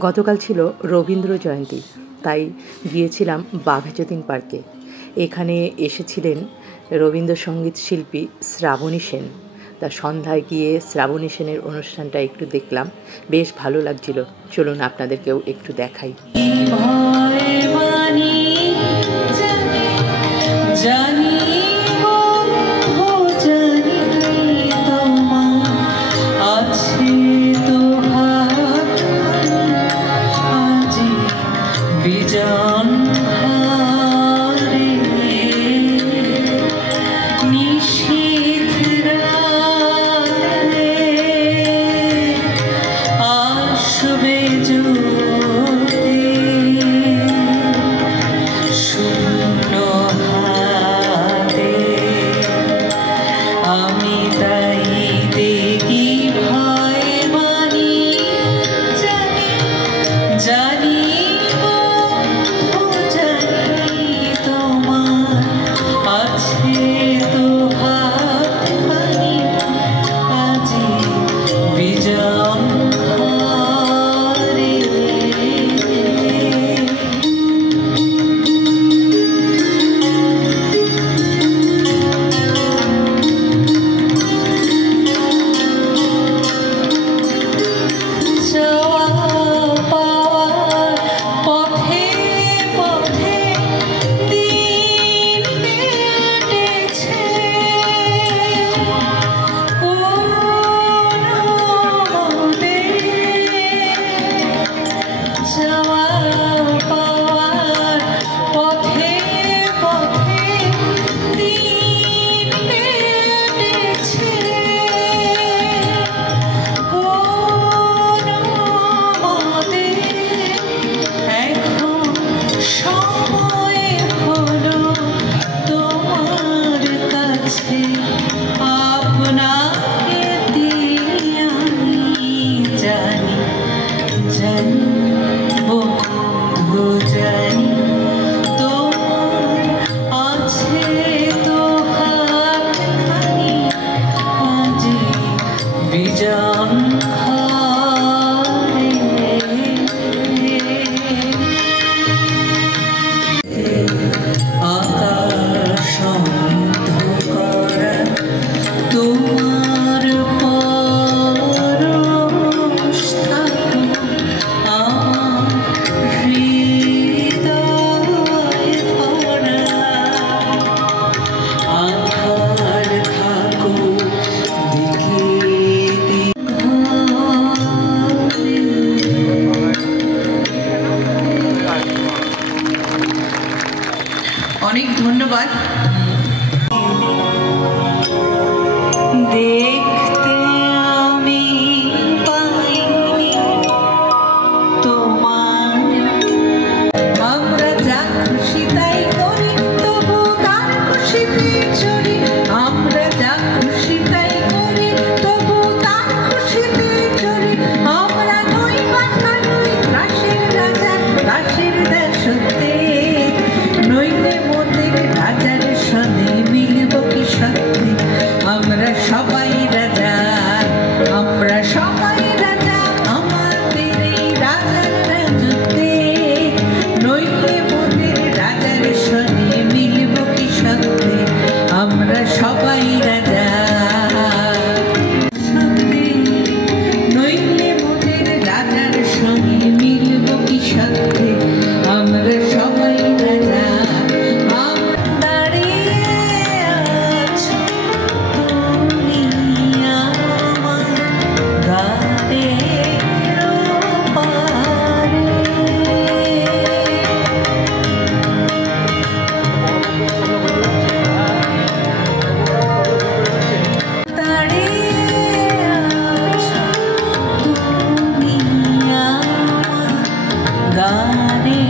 গতকাল ছিল রবীন্দ্র জয়ন্তী, তাই গিয়েছিলাম বাঘাযতীন পার্কে। এখানে এসেছিলেন রবীন্দ্রসঙ্গীত শিল্পী শ্রাবণী সেন। তা সন্ধ্যায় গিয়ে শ্রাবণী সেনের অনুষ্ঠানটা একটু দেখলাম, বেশ ভালো লাগছিল। চলুন আপনাদেরকেও একটু দেখাই। অনেক ধন্যবাদ। দেখতে আমি পাইনি তোমার, আমরা যা খুশি তাই করি, তবু তার খুশিতে চড়ি। আমরা যা খুশি তাই করি, তবু তার খুশিতে চড়ি। আমরা নই বাধা, নই দাসের রাজা, দাসের দাসত্বে নইলে মোদের রাজার সনে মিলব কি সত্যি। আমরা সবাই রাজা, আমরা সবাই রাজা, আমাদের এই রাজার রাজত্বে নইলে মোদের রাজার সনে মিলব কি সত্যি। আমরা সবাই রাজা, নইলে মোদের রাজার সনে মিলব কি সত্যি। আমরা সবাই রাজা। গানে